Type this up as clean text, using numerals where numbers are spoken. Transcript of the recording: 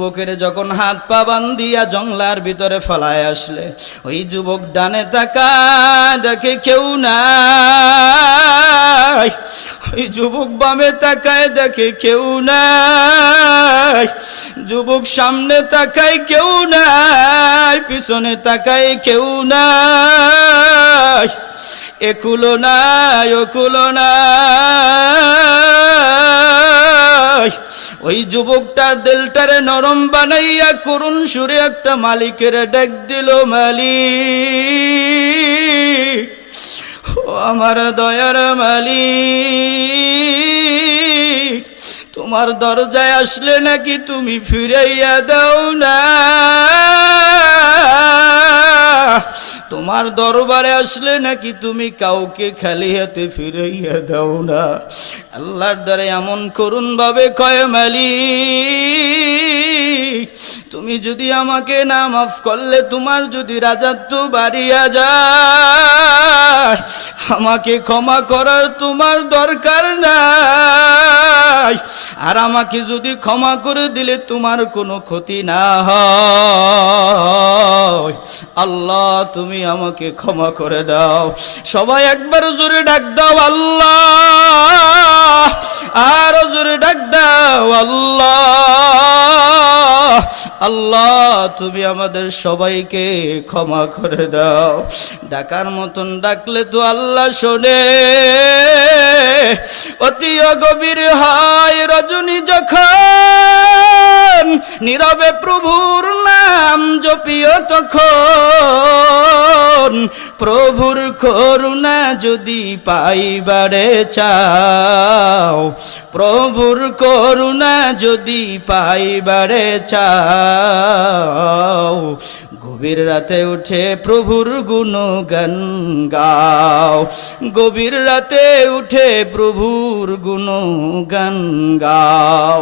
যুবকের যখন হাত পা বান্ধিয়া জংলার ভিতরে ফলায় আসলে ওই যুবক ডানে তাকায় দেখে কেউ নাই, ওই যুবক বামে তাকায় দেখে কেউ নাই, যুবক সামনে তাকায় কেউ নাই, পিছনে তাকায় কেউ নাই, একুলো নাই ওকুলো নাই। ওই যুবকটার দিলটারে নরম বানাইয়া করুণ সুরে একটা মালিকের ডাক দিল, মালিক, ও আমার দয়ার মালিক, তোমার দরজায় আসলে নাকি তুমি ফিরাইয়া দাও না, তোমার দরবারে আসলে নাকি তুমি কাউকে খালি হাতে ফিরাইয়া দাও না। আল্লাহর দ্বারে এমন করুণ ভাবে কয়, মালিক, তুমি যদি আমাকে না মাফ করলে, তোমার যদি রাজত্ব বাড়িয়া যায়, আমাকে ক্ষমা করার তোমার দরকার নাই, আর আমাকে যদি ক্ষমা করে দিলে তোমার কোনো ক্ষতি না হয়, আল্লাহ তুমি আমাকে ক্ষমা করে দাও। সবাই একবার জোরে ডাক দাও আল্লাহ, আর জোরে ডাক দাও আল্লাহ। আল্লাহ তুমি আমাদের সবাইকে ক্ষমা করে দাও। ডাকার মতন ডাকলে তো আল্লাহ শোনে। অতি গভীর হয় রজনী যখন, নীরবে প্রভুর নাম জপিও তখন, প্রভুর করুণা যদি পাইবারে চাও, প্রভুর করুণা যদি পাইবারে চাও, গভীর রাতে উঠে প্রভুর গুণগান গাও, গভীর রাতে উঠে প্রভুর গুণগান গাও।